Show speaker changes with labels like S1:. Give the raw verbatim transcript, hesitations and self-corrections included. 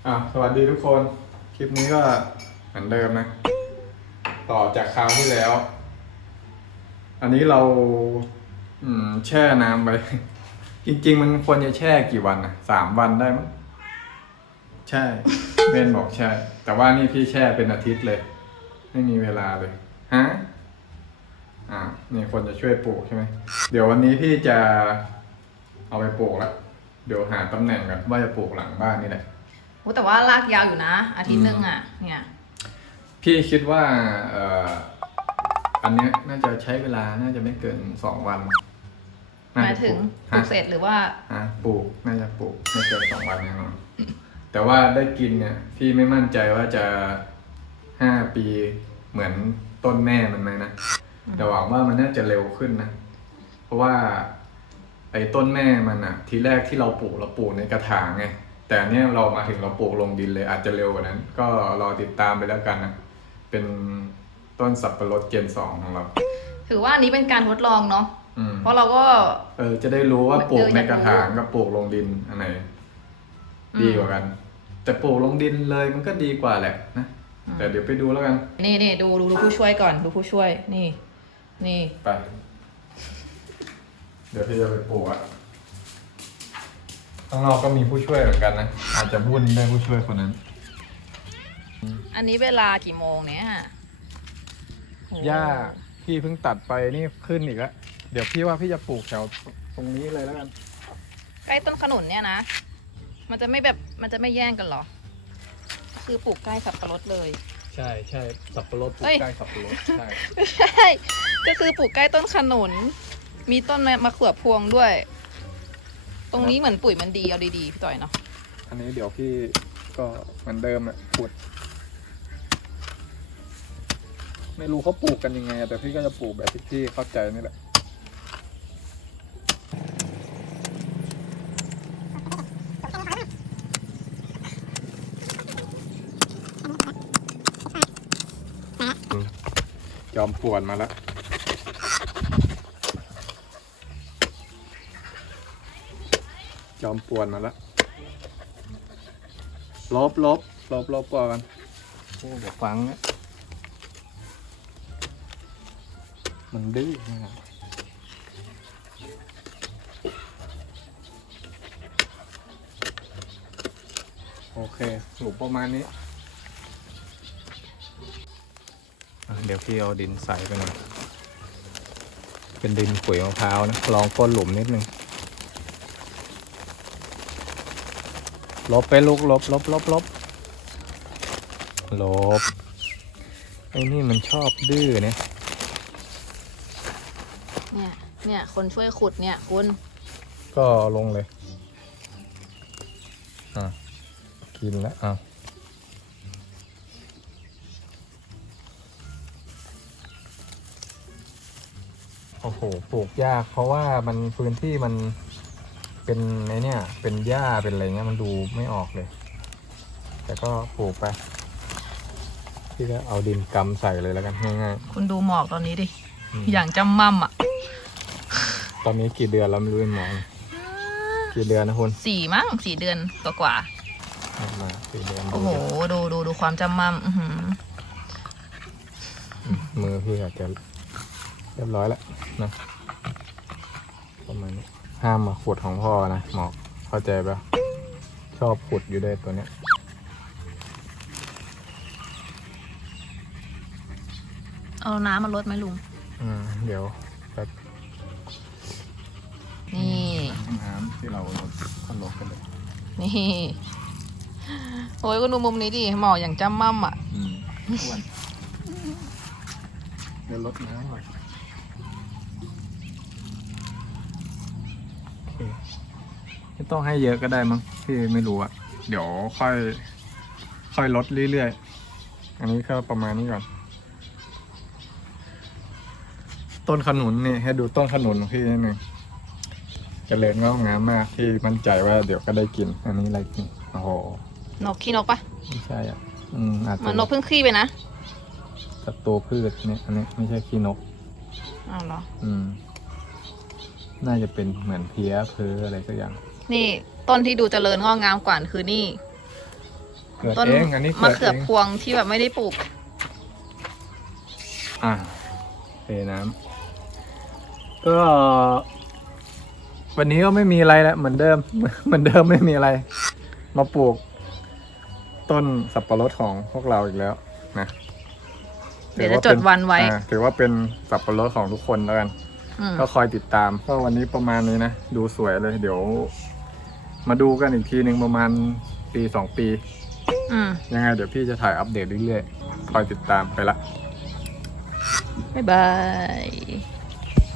S1: อ่ะสวัสดีทุกคนคลิปนี้ก็เหมือนเดิมนะต่อจากคราวที่แล้ว อันนี้เราอืมแช่น้ำไป จริงๆมันควรจะแช่กี่วันอ่ะสามวันได้มั้งใช่เบนบอกใช่ แต่ว่านี่พี่แช่เป็นอาทิตย์เลย ไม่มีเวลาเลยฮะอ่านี่คนจะช่วยปลูกใช่ไหมเดี๋ยววันนี้พี่จะเอาไปปลูกแล้วเดี๋ยวหาตำแหน่งกันว่าจะปลูกหลังบ้านนี่แหละ
S2: โอ้แต่ว่าลากยาวอยู่นะ อาทิตย์หนึงอ่ะ เนี่ย
S1: พี่คิดว่าเอ่ออันเนี้ยน่าจะใช้เวลาน่าจะไม่เกินสองวัน
S2: หมายถึงปลูกเสร็จหรือว่า
S1: ฮะปลูกน่าจะปลูกไม่เกินสองวันแน่นอนแต่ว่าได้กินเนี่ยพี่ไม่มั่นใจว่าจะห้าปีเหมือนต้นแม่มันไหมนะแต่หวังว่ามันน่าจะเร็วขึ้นนะเพราะว่าไอ้ต้นแม่มันอะทีแรกที่เราปลูกเราปลูกในกระถางไงแต่อันเนี้ยเรามาถึงเราปลูกลงดินเลยอาจจะเร็วกว่านั้น ก็รอติดตามไปแล้วกันนะเป็นต้นสับปะรดเจนสองของเรา
S2: ถือว่าอันนี้เป็นการทดลองเนาะ
S1: อืม
S2: เพราะเราก็
S1: เออจะได้รู้ว่าปลูกในกระถาง
S2: เอออยากรู้
S1: กับปลูกลงดินอันไหน
S2: อืม
S1: ดีกว่ากัน แต่ปลูกลงดินเลยมันก็ดีกว่าแหละนะแต่เดี๋ยวไปดูแล้วกัน
S2: นี่นี่ดูดูดูผู้ช่วยก่อน ดูผู้ช่วย นี่ นี่
S1: ไป เดี๋ยวพี่จะไปปลูกอะข้างนอกก็มีผู้ช่วยเหมือนกันนะอาจจะวุ่นได้ผู้ช่วยคนนั้น
S2: อันนี้เวลากี่โมงเนี่ยโอ้
S1: หญ้าพี่เพิ่งตัดไปนี่ขึ้นอีกแล้วเดี๋ยวพี่ว่าพี่จะปลูกแถวตรงนี้เลยแล้วกัน
S2: ใกล้ต้นขนุนเนี่ยนะ มันจะไม่แบบ มันจะไม่แย่งกันเหรอ คือปลูกใกล้สับปะรดเลย
S1: ใช่ใช่สับปะรดปลู
S2: เอ้
S1: ก
S2: ย
S1: ใกล้สับปะรดใช่
S2: ไม่ใช่ ก็คือปลูกใกล้ต้นขนุน มีต้นมะเขือพวงด้วย ตรงนี้เหมือนปุ๋ยมันดี เอาดีๆพี่ต่อยเนาะ
S1: อันนี้เดี๋ยวพี่ก็เหมือนเดิมอะขุด ไม่รู้เขาปลูกกันยังไงแต่พี่ก็จะปลูกแบบที่พี่เข้าใจนี่แหละจอมปวนมาแล้วจอมปวนมาแล้วลบลบลบลบก่อนโอ้เดี๋ยวฟังนะมันดื้อนะครับโอเคสรุปประมาณนี้อ่ะเดี๋ยวพี่เอาดินใส่ไปหน่อยเป็นดินขุยมะพร้าวนะลองก้นหลุมนิดนึงลบไปลูกลบลบลบลบลบไอ้นี่มันชอบดื้อเนี่ย
S2: เนี่ย เนี่ย คนช่วยขุดเนี่ยคุณ
S1: ก็ลงเลย อ่ะ กินแล้วอ่ะโอ้โห ปลูกยากเพราะว่ามันพื้นที่มันเป็นไอเนี่ยเป็นหญ้าเป็นอะไรเงี้ยมันดูไม่ออกเลย แต่ก็ปลูกไป พี่ก็เอาดินกำใส่เลยแล้วกันง่าย
S2: คุณดูหมอกตอนนี้ดิ
S1: อืม
S2: อย่างจำมั่มอ่ะ
S1: ๆ ตอนนี้กี่เดือนแล้วไม่รู้เป็นหมองกี่เดือนนะคุณ
S2: สี่มั้งสี่เดือนกว่ากว่า
S1: มาสี่เดือน
S2: โอ้โห ดูดูดูความจำมั่มอื้อหือ
S1: อืมมือพี่อาจจะเรียบร้อยแล้วนะประมาณนี้ห้ามมาขุดของพ่อนะหมอกเข้าใจปะชอบขุดอยู่ด้วยตัวเนี้ย
S2: เอาน้ำมาลดไหมลุง
S1: อืมเดี๋ยวแบบ
S2: นี่
S1: น้ำที่เราก็ลดกันเลย
S2: นี่ โอ้ยคุณดูมุมนี้ดิ หมอกอย่างจำมั่มอ่ะ
S1: อืมอ้วนเดี๋ยวลดน้ำหน่อยโอเคไม่ต้องให้เยอะก็ได้มั้งพี่ไม่รู้อะเดี๋ยวค่อย ค่อยลดเรื่อยๆอันนี้ก็ประมาณนี้ก่อน ต้นขนุนนี่ให้ดูต้นขนุนของพี่นิดนึงเจริญงอกงามมากที่มั่นใจว่าเดี๋ยวก็ได้กิน อันนี้อะไรกินโอ้โห
S2: นกขี้นกปะ
S1: ไม่ใช่อ่ะอืมอาจ
S2: เหมั
S1: จะ
S2: นนกเพิ่งขี้ไปนะ
S1: ศัตรูพืชเนี่ยอันนี้ไม่ใช่ขี้นก
S2: อ้าวเหรอ
S1: อืม น่าจะเป็นเหมือนเพี้ยเพออะไรสักอย่าง
S2: นี่ต้นที่ดูเจริญงอกงามกว่าคือนี่
S1: เกิด
S2: ต้น
S1: เองอันนี้
S2: มะ
S1: เกิด
S2: เขือ
S1: เอง
S2: พวงที่แบบไม่ได้ปลูก
S1: อ่ะเทน้ำก็ วันนี้ก็ไม่มีอะไรแล้วเหมือนเดิม เหมือนเดิมไม่มีอะไร มาปลูก ต้นสับปะรดของพวกเราอีกแล้วนะ
S2: เดี๋ยวจะจดวันไว้
S1: อ่าถือว่าเป็นสับปะรดของทุกคนแล้วกัน
S2: อืม
S1: ก็คอยติดตามก็วันนี้ประมาณนี้นะ ดูสวยเลย เดี๋ยว มาดูกันอีกทีหนึ่งประมาณปีสองปี
S2: อืม
S1: ยังไงเดี๋ยวพี่จะถ่ายอัปเดตเรื่อยๆ คอยติดตามไปละ
S2: บ๊ายบาย